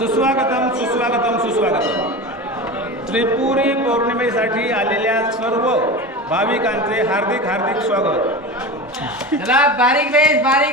सुस्वागतम सुस्वागतम सुस्वागतम। त्रिपुरी पौर्णिमेसाठी आलेल्या सर्व भाविकांचे हार्दिक हार्दिक स्वागत। चला बारीक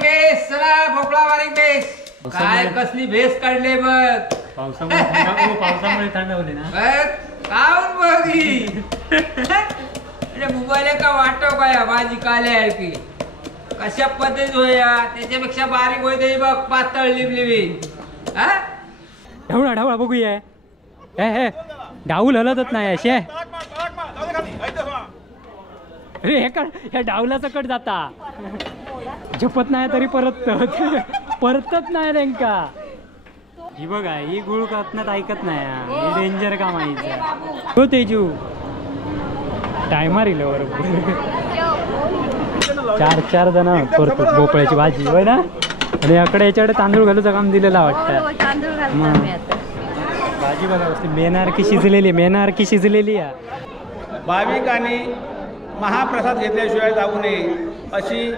बेस चला भोपळा बारीक बेस। काय कसली भेस काढले बघ, पावसामुळे थंड होते ना बघ काऊन बघी म्हणजे मोबाईल का वाटो काय भाजी काल्यासारखी कशा पद्धतीत होया, त्याच्यापेक्षा बारीक होते बघ, पातळ लिबलिबी। हा ढवळा ढवळा बघूया। हे डाऊल हलतच नाही असे। अरे हे काय, ह्या डाऊलाचा कट जाता झपत नाही तरी परतच नाही नेमका। ही बघा, ही गुळ कापण्यात ऐकत नाही, ही डेंजर काम आहे। हो तेजू टायमार इल बरोबर 4 जण करतो भोपळ्याची भाजी होय ना। आणि याकडे याच्याकडे तांदूळ घालूचं काम दिलेला वाटतं। भाजी बघा कसली मेनारकी शिजलेली, मेनारकी शिजलेली आहे। भाविकांनी महाप्रसाद घेतल्याशिवाय जाऊ नये अशी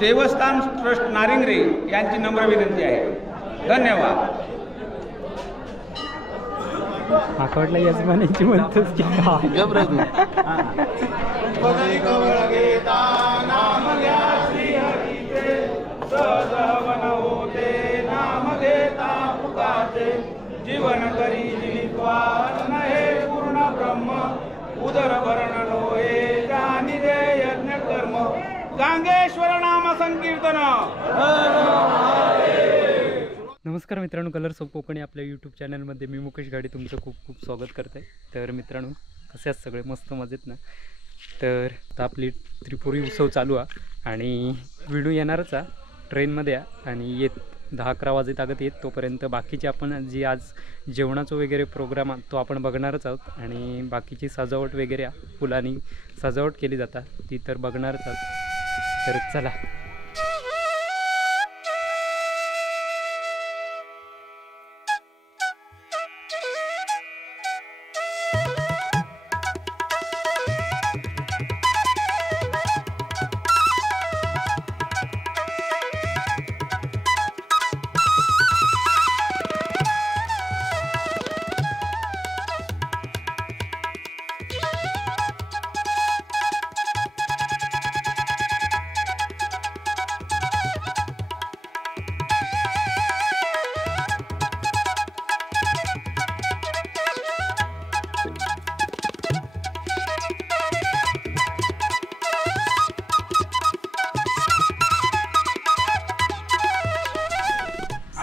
देवस्थान ट्रस्ट नारिंगरे यांची नम्र विनंती आहे। धन्यवाद। आकवडला यजमानाची म्हणतोच की जीवन करी जीवित्वान हे पूर्ण ब्रह्म उदर भरण लोहे जानी दे यज्ञ कर्म गांगेश्वर नाम संकीर्तन। नमस्कार मित्रांनो, कलर्स ऑफ कोकणी आपल्या यूट्यूब चॅनलमध्ये मी मुकेश गाडी तुमचं खूप खूप स्वागत करत आहे। तर मित्रांनो कसे आहेत सगळे, मस्त मजेत ना। तर आता आपली त्रिपुरी उत्सव चालू आहे आणि व्हिडिओ येणारच आहे ट्रेनमध्ये आहे आणि 10-11 वाजत आगत येत तोपर्यंत बाकीचे आपण जी आज जेवणाचं वगैरे प्रोग्राम आहे तो आपण बघणारच आहोत आणि बाकीची सजावट वगैरे फुलांनी सजावट केली जातात ती तर बघणारच आहोत। तर चला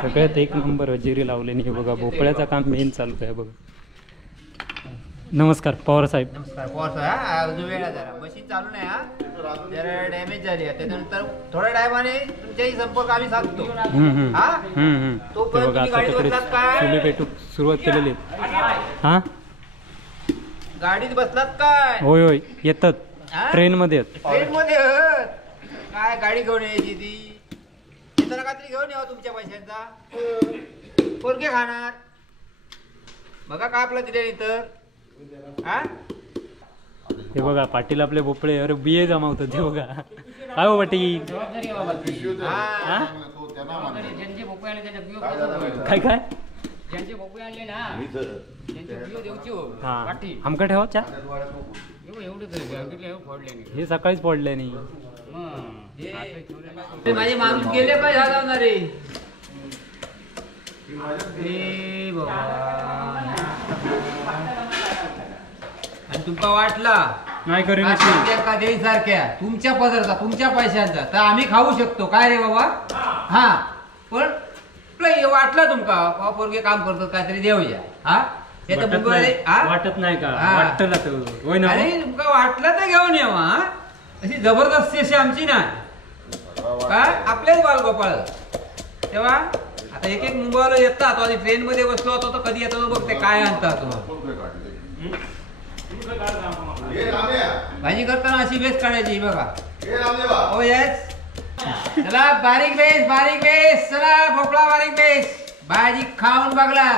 सगळ्यात एक नंबर हजेरी लावलेली आहे बघा। भोपळ्याचं काम मेन चालू आहे बघा। नमस्कार पवार साहेब। पवार साहेब जो वेळ जरा मशीन चालू नाही हा, जरा डॅमेज झाली आहे, त्यानंतर थोड्या टायमाने तुमच्याही संपर्क आम्ही साधतो। तो बघा आता तिकडे चुली पेटू सुरुवात केलेली हा। गाडीत बसलात काय? होय होय येतात ट्रेनमध्ये काय गाडी घेऊन यायची ती येताना काहीतरी घेऊन यावं तुमच्या पैशांचा। पोरगे खाणार बघा काय आपलं दिले तर हा। हे बघा पाटील आपले भोपळे अरे बिये जमावतात ते बघा। काय हो पाटील काय काय हा आमका ठेवा चा हे सकाळीच फोडले नाही। माझे माणूस गेले काय झाला रे आणि तुमका वाटला नाही करेन सारख्या तुमच्या पदरचा तुमच्या पैशांचा तर आम्ही खाऊ शकतो काय रे बाबा। हा पण वाटलं तुमका पोरगे काम करतो काहीतरी देऊया हा वाटत नाही का वाटलं अरे तुमका वाटलं तर घेऊन यावा। अशी जबरदस्ती अशी आमची नाही काय आपलेच बालगोपाळ। तेव्हा आता एक मुंबईला येतात आधी ट्रेन मध्ये बसलो होतो तर कधी येतो बघते काय आणतात भाजी करताना अशी बेस काढायची बघा। हो येस चला बारीक बेस चला भोपळा बारीक बेस। भाजी खाऊन बघला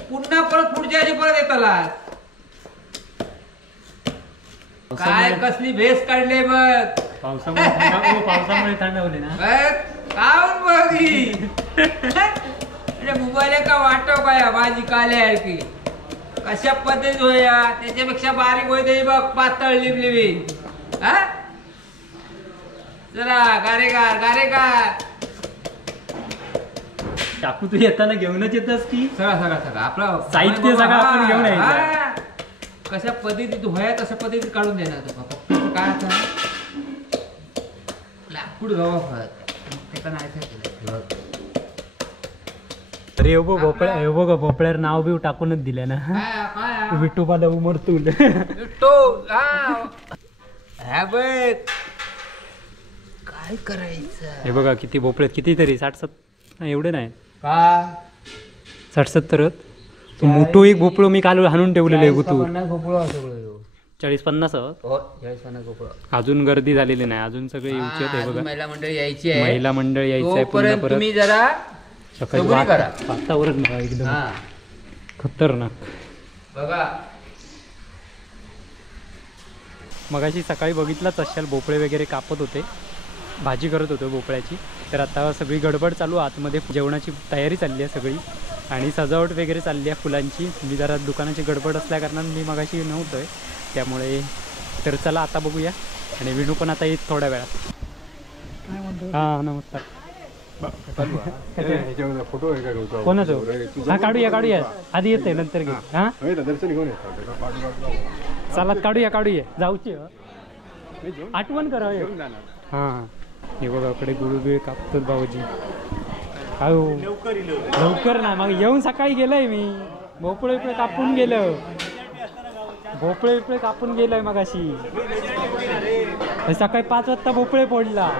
पुन्हा परत पुढच्या परत येताला काय कसली भेस काढले बघ पावसामुळे थंड होते ना काऊन बघी आपल्या मोबाईल का वाटव काय भाजी काल्या की कशा पद्धतीत होया त्याच्यापेक्षा बारीक होय बघ पातळ लिबलिबी हा चला गारेगार टाकू तू येताना घेऊनच येतस की सगळा आपलं साहित्य सगळं आपण घेऊन यायचं. कशा पद्धतीत होया तशा पद्धतीत काढून देणार तू फक्त काय आता लाकूड गवा फळत त्याला नाही अरे हो भोपळ्या हे बघ भोपळ्यावर नाव बिव टाकूनच दिल्या ना काय विठोबाला उमरतूल काय करायचं हे बघा किती भोपळे कितीतरी 60-70 एवढे नाही का 60-70 मोठो एक भोपळो मी काल हाणून ठेवलेलं आहे गुतू 40-50 अजून गर्दी झालेली नाही अजून सगळे येऊचे आहेत. हे बघा महिला मंडळ यायची आहे महिला मंडळ यायचं आहे पुन्हा तोपर्यंत परत तुम्ही जरा सकाळी सबुरी करा. वातावरण बघा एकदम हा खतरनाक. बघा मगाशी सकाळी बघितलाच असाल भोपळे वगैरे कापत होते भाजी करत होतो भोपळ्याची. तर आता सगळी गडबड चालू आतमध्ये जेवणाची तयारी चालली आहे सगळी आणि सजावट वगैरे चालली आहे फुलांची. मी जरा दुकानाची गडबड असल्या कारणाने मी मगाशी नव्हतो आहे त्यामुळे. तर चला आता बघूया आणि विनू पण आता येत थोड्या वेळात. हां नमस्कार. फोटो आहे का कोणाचं? हा काढूया आधी येते नंतर घे. हां दर्शन घेऊन चला काढूया जाऊची आठवण करा. हां हे बघा इकडे गुळबिळ कापतो भाऊजी. अहो लवकर ना मग येऊन सकाळी गेलोय मी. भोपळे कापून गेलं मग अशी सकाळी 5 वाजता भोपळे फोडला.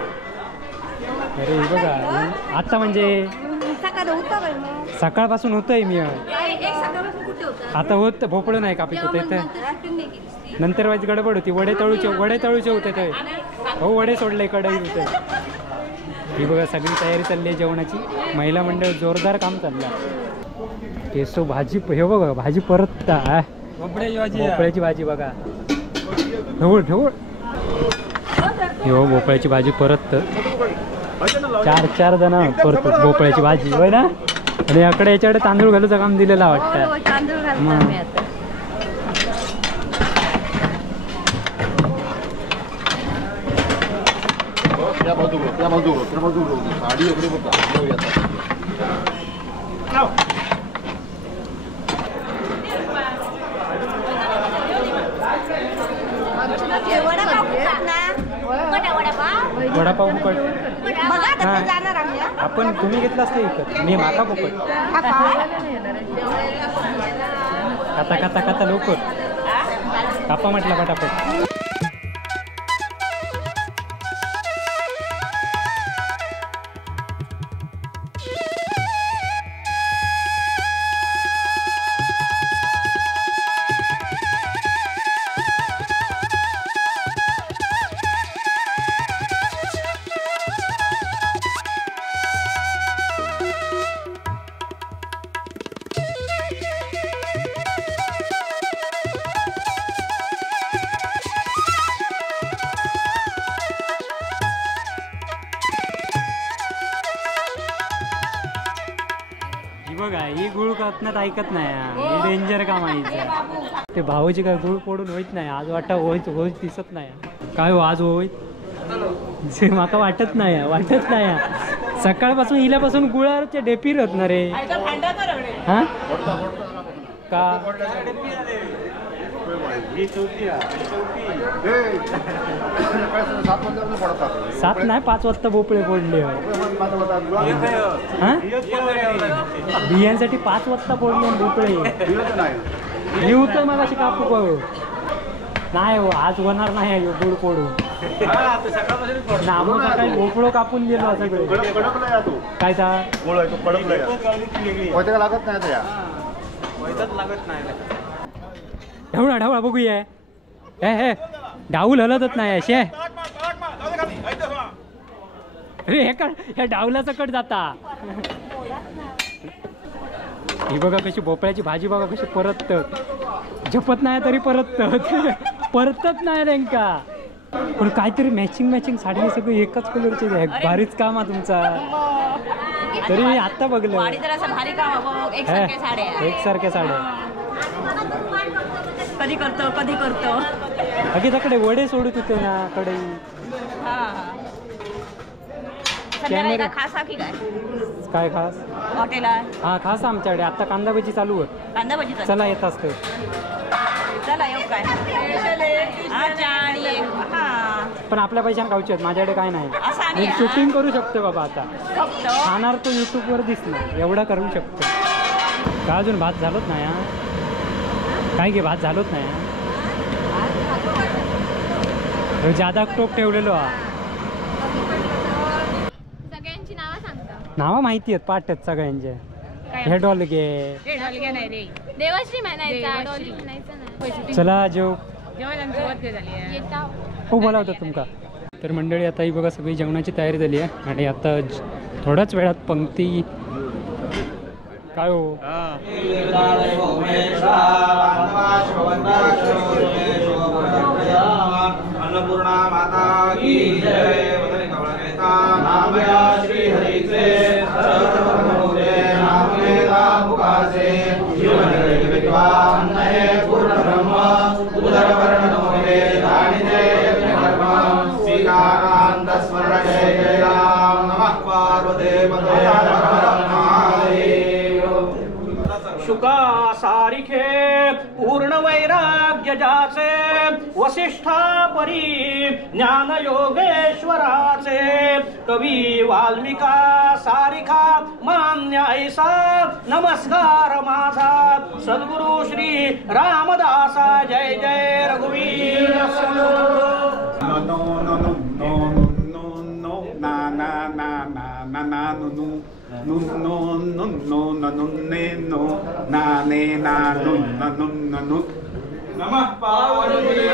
अरे हे बघा आता म्हणजे सकाळपासून होतंय मी आता होत भोपळं नाही कापित होते तर नंतर वाईच गडबड होती. वडे तळूचे होते ते हो वडे सोडले कढई होते. ही बघा सगळी तयारी चालली आहे जेवणाची. महिला मंडळ जोरदार काम चाललं. केसो भाजी हे बघा भाजी परत भोपळ्याची भाजी बघा ढवळ हो भोपळ्याची भाजी परत 4 जण परत भोपळ्याची भाजी होय ना. आणि याच्याकडे तांदूळ घालूचं काम दिलेलं वाटतं. त्या बाजूला साडी वगैरे बघा. वडापाव फुकट आपण तुम्ही घेतला असतं इकत मी माका फुकट खाता लवकर कापा म्हटलं पटापट. बघा ही गुळ कापण्यात ऐकत नाही डेंजर काम आहे. ते भाऊची काय गुळ फोडून होईत नाही आज होईत दिसत नाही काय हो आज होईत माका वाटत नाही सकाळपासून हिल्यापासून गुळाचे डेपीर होत ना रे. हा का 7 नाही 5 वाजता भोपळे फोडले. बियांसाठी 5 वाजता फोडले भोपळे. मी होतं मला कापू नाही हो आज होणार नाही गुळ फोडून ना मग सकाळी भोपळो कापून गेलो सगळे. काय लागत नाही ढवळा बघूया. हे डाऊल हलतच नाही असे अरे हे डावलाचा कट जाता. ही बघा कशी भोपळ्याची भाजी बघा कशी परतत झपत नाही तरी परतत नाही त्यांका. पण काहीतरी मॅचिंग साडी सगळं एकाच कलरचे भारीच काम आहे तुमचा. तरी मी आत्ता बघलं वाडी तर असं भारी काम बघ एकसारख्या साड्या एकसारख्या साड्या कधी करतो कधी करतो अगे तकडे वडे सोडत होते ना कडे संध्याकाळी काय खास की काय काय खास हॉटेल हा खास आमच्याकडे आता कांदा भजी चालू आहे कांदा भजी चला येत असतं चला येऊ काय अच्छा आणि हा पण आपल्या पैशाने खाऊचे आहेत माझ्याकडे काय नाही असं मी आणि शूटिंग करू शकतो बाबा आता फक्त खाणार तो यूट्यूबवर दिसणार एवढा करू शकतो का अजून भात झालोच नाही हा काय घे भात झालोच नाही हा जादा टोप ठेवलेलो हा सगळ्यांची नावं सांगता नावं माहिती आहेत पाठच सगळ्यांचे हे डॉलगे देवश्री म्हणायचा डॉली म्हणायचं नाही चला जेव येता खूप बोलावतात तुमका तर मंडळी आता ही बघा सगळी जेवणाची तयारी झाली आहे आणि आता थोड्याच वेळात पंक्ती काय हो अन्नपूर्णा माता की जय वदने कमलनेता नामया श्री हरीचे सर्वमोदे नामनेता पुकासे जीवन विद्वा अन्न हे पूर्ण ब्रह्म उदर वर्ण नमोदे दानिते यज्ञ कर्म स्वीकारांत स्मरण जय जय राम नमः पार्वते पते हर हर महादेव शुका सारिखे पूर्ण वैराग्य जाचे वसिष्ठा परी ज्ञान योगेश्वराचे कवी वाल्मिका सारिखा मान्य ऐसा नमस्कार माझा सद्गुरु श्री रामदासा जय जय रघुवीर no no no no no no ना ना ना ना ना ना no no no no no no no no ne no na ne na no na no na no नमः पार्वती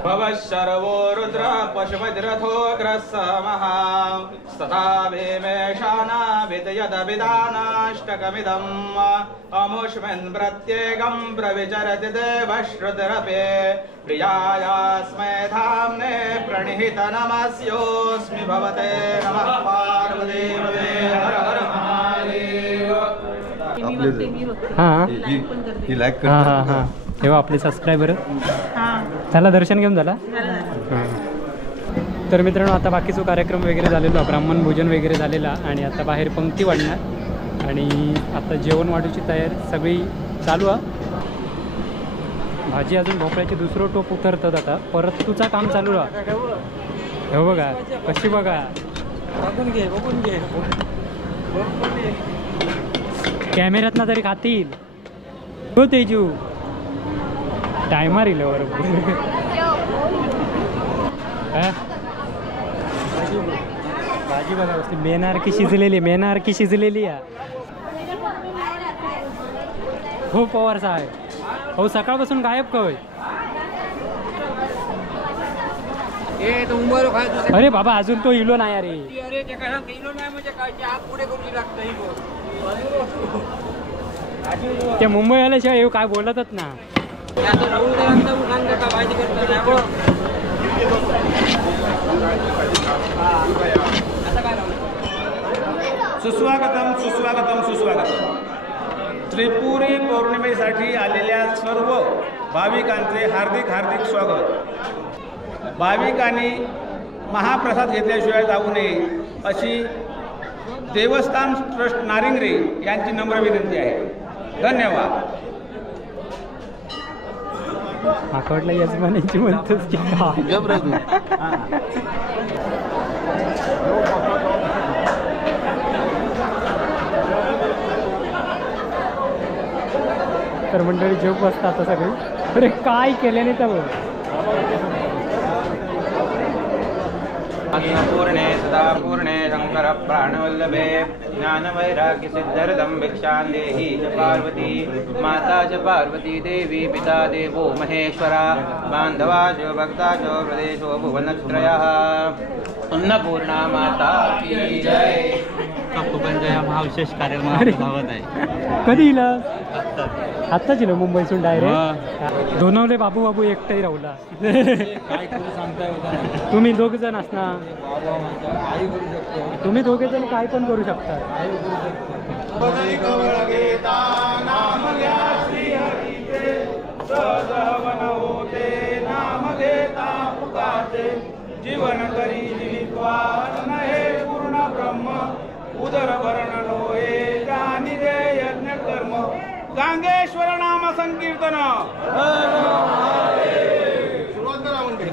भवः शर्वो रुद्र पशुपतिरथो ग्रस्समः सदा वेमेशाना विदयदविदानाष्टकमिदम् अमुष्मिन् प्रत्येकं प्रविचरति देवश्रुतिरपि प्रियायास्मै धाम्ने प्रणिहित नमस्योऽस्मि भवते नमः पार्वती हर हर महादेव हां ही लाईक हां हां हां तेव्हा आपले सबस्क्रायबर त्याला दर्शन घेऊन झाला हां तर मित्रांनो आता बाकीचा कार्यक्रम वगैरे झालेला ब्राह्मण भोजन वगैरे झालेला आणि आता बाहेर पंक्ती वाढणार आणि आता जेवण वाढूची तयारी सगळी चालू आहे भाजी अजून भोपळ्याची दुसरं टोप उतरतात आता परत तुझा काम चालू राहा हो बघा कशी बघा बघून घे कॅमेऱ्यातनं तरी खातील हो तेजू टायमार येईल बरोबर भाजी बघा मेनारकी शिजलेली आहे हो पवार साहेब हो सकाळपासून गायब कवय अरे बाबा अजून तो इलो नाही अरे ते मुंबई आल्याशिवाय हे काय बोलतच ना सुस्वागतम सुस्वागतम सुस्वागतम त्रिपुरी पौर्णिमेसाठी आलेल्या सर्व भाविकांचे हार्दिक हार्दिक स्वागत भाविकांनी महाप्रसाद घेतल्याशिवाय जाऊ नये अशी देवस्थान ट्रस्ट नारिंगरे यांची नम्र विनंती आहे धन्यवाद आकडला यजमानीची म्हणतोच की तर मंडळी जेव बसतात आता सगळी अरे काय केल्याने तर अन्नपूर्णे सदा पूर्णे शंकर प्राणवल्लभे ज्ञानवैराग्य सिद्धरदं भिक्षां देहि च पार्वती माता च पार्वती देवी पिता देवो महेश्वरा बान्धवा च भक्ता च प्रदेशो भुवनत्रयः अन्नपूर्णा माता की जय ऑफ कोकणच्या या महाविशेष कार्यक्रमात धावत आहे. कधी इला आत्ताच इलं मुंबईसून डायरेक्ट दोनवले बाबू बाबू एकटाही राहुला. काय करू सांगताय होता. तुम्ही दोघ जण असणार. काही करू शकतो. तुम्ही दोघे जण काय पण करू शकता. बदली कवळ घेता नाम घ्या श्री हरीचे सहज हवन होते नाम घेता पुकाचे जीवन करी जीवित्वान हे पूर्ण ब्रह्म उदर भरण लोहे जानी दे यज्ञ कर्म गांगेश्वर नाम संकीर्तन सुरुवात करा म्हणजे